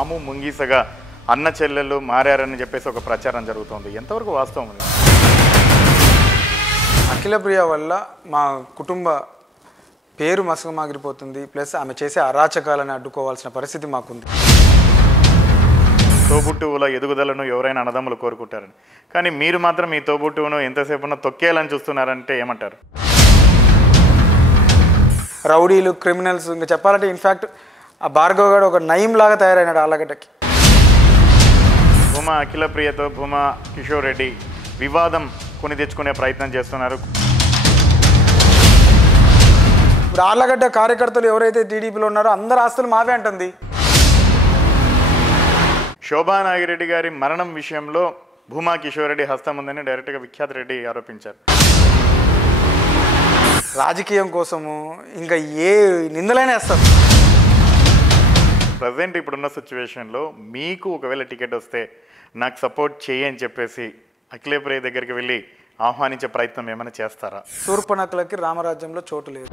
పాము ముంగీసగా అన్న చెల్లెళ్ళు మారారని చెప్పేసి ఒక ప్రచారం జరుగుతోంది. ఎంతవరకు వాస్తవం ఉంది? అఖిలప్రియ వల్ల మా కుటుంబ పేరు మసకమాగిపోతుంది, ప్లస్ ఆమె చేసే అరాచకాలను అడ్డుకోవాల్సిన పరిస్థితి మాకుంది. తోబుట్టువుల ఎదుగుదలను ఎవరైనా అన్నదమ్ములు కోరుకుంటారని, కానీ మీరు మాత్రం మీ తోబుట్టువును ఎంతసేపున తొక్కేయాలని చూస్తున్నారంటే ఏమంటారు? రౌడీలు, క్రిమినల్స్, ఇంకా చెప్పాలంటే ఇన్ఫ్యాక్ట్ ఆ భార్గవ్ గారు ఒక నయం లాగా తయారైనాడు ఆళ్ళగడ్డకి. భూమా అఖిలప్రియతో భూమా కిషోర్ రెడ్డి వివాదం కొని తెచ్చుకునే ప్రయత్నం చేస్తున్నారు. ఇప్పుడు ఆళ్ళగడ్డ కార్యకర్తలు ఎవరైతే టీడీపీలో ఉన్నారో అందరు ఆస్తులు మావే అంటుంది. శోభా నాగిరెడ్డి గారి మరణం విషయంలో భూమా కిషోర్ రెడ్డి హస్తం ఉందని డైరెక్ట్గా విఖ్యాత్ రెడ్డి ఆరోపించారు. రాజకీయం కోసము ఇంకా ఏ నిందలైనా వేస్తారు. ప్రజెంట్ ఇప్పుడున్న సిచ్యువేషన్లో మీకు ఒకవేళ టికెట్ వస్తే నాకు సపోర్ట్ చేయి అని చెప్పేసి అఖిలప్రియ దగ్గరికి వెళ్ళి ఆహ్వానించే ప్రయత్నం ఏమైనా చేస్తారా? శూర్పణఖలకి రామరాజ్యంలో చోటు లేదు.